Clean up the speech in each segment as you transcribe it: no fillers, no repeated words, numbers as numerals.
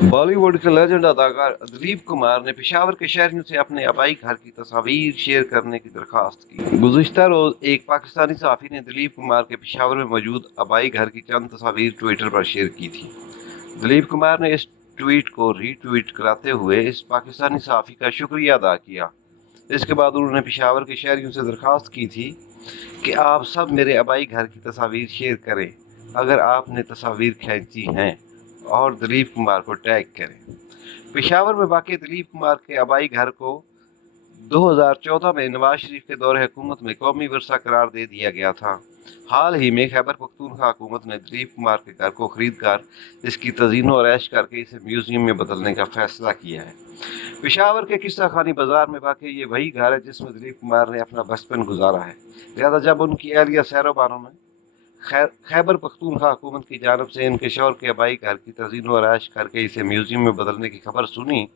बॉलीवुड के लेजेंड अदाकार दिलीप कुमार ने पेशावर के शहरियों से अपने आबाई घर की तस्वीर शेयर करने की दरख्वास्त की। गुज़िश्ता रोज एक पाकिस्तानी सहाफ़ी ने दिलीप कुमार के पेशावर में मौजूद आबाई घर की चंद तस्वीर ट्विटर पर शेयर की थी। दिलीप कुमार ने इस ट्वीट को रीट्वीट कराते हुए इस पाकिस्तानी सहाफ़ी का शुक्रिया अदा किया। इसके बाद उन्होंने पेशावर के शहरियों से दरख्वास्त की थी कि आप सब मेरे आबाई घर की तस्वीर शेयर करें अगर आपने तस्वीर खींची हैं, और दिलीप कुमार को टैग करें। पेशावर में वाक़ दिलीप कुमार के आबाई घर को 2014 में नवाज शरीफ के दौरे हुकूमत में कौमी वर्सा करार दे दिया गया था। हाल ही में खैबर पख्तूनख्वा हुकूमत ने दिलीप कुमार के घर को खरीद कर इसकी तज़ीनो और ऐश करके इसे म्यूजियम में बदलने का फैसला किया है। पेशावर के किस्सा खानी बाजार में वाक़ ये वही घर है जिसमें दिलीप कुमार ने अपना बचपन गुजारा है। लिहाजा जब उनकी एहलिया सैरोबानों ने खैबर पख्तूनख्वा हुकूमत की जानब से इनके शौहर के आबाई घर की तज़ीनो और ऐश करके इसे म्यूजियम में बदलने की खबर सुनी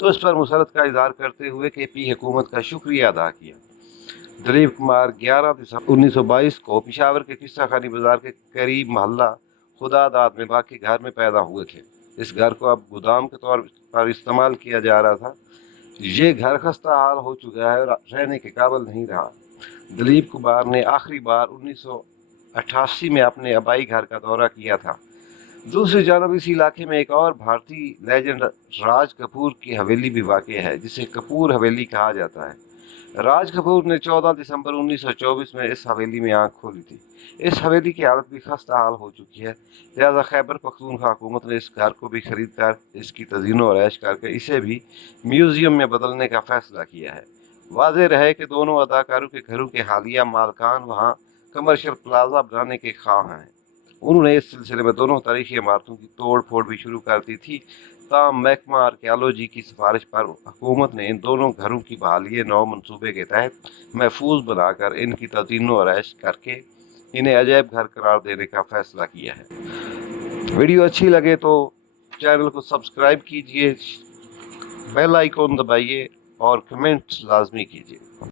तो इस पर मुसरत का इज़हार करते हुए KP हुकूमत का शुक्रिया अदा किया। दिलीप कुमार 11 दिसंबर 1922 को पेशावर के किस्सा खानी बाजार के करीब मोहल्ला खुदादाद में वाक़ घर में पैदा हुए थे। इस घर को अब गोदाम के तौर पर इस्तेमाल किया जा रहा था। ये घर खस्ता हाल हो चुका है और रहने के काबिल नहीं रहा। दिलीप कुमार ने आखिरी बार 1988 में अपने आबाई घर का दौरा किया था। दूसरी जानब इस इलाके में एक और भारतीय लेजेंड राज कपूर की हवेली भी वाक़ है जिसे कपूर हवेली कहा जाता है। राज कपूर ने 14 दिसंबर 1924 में इस हवेली में आंख खोली थी। इस हवेली की हालत भी खस्ता हाल हो चुकी है। लिहाजा खैबर पख्तूनख्वा हुकूमत ने इस घर को भी खरीद कर इसकी तज़ीनो और ऐश करके इसे भी म्यूजियम में बदलने का फैसला किया है। वाज़ेह रहे कि दोनों अदाकारों के घरों के हालिया मालकान वहाँ कमर्शियल प्लाजा बनाने के ख्वाह हैं। उन्होंने इस सिलसिले में दोनों तारीखी इमारतों की तोड़ फोड़ भी शुरू कर दी थी। ताहम महकमा आर्कियोलॉजी की सिफारिश पर हुकूमत ने इन दोनों घरों की बहाली नौ मनसूबे के तहत महफूज बनाकर इनकी तज़ीनो और ऐश करके इन्हें अजैब घर करार देने का फैसला किया है। वीडियो अच्छी लगे तो चैनल को सब्सक्राइब कीजिए, बेल आइकॉन दबाइए और कमेंट्स लाजमी कीजिए।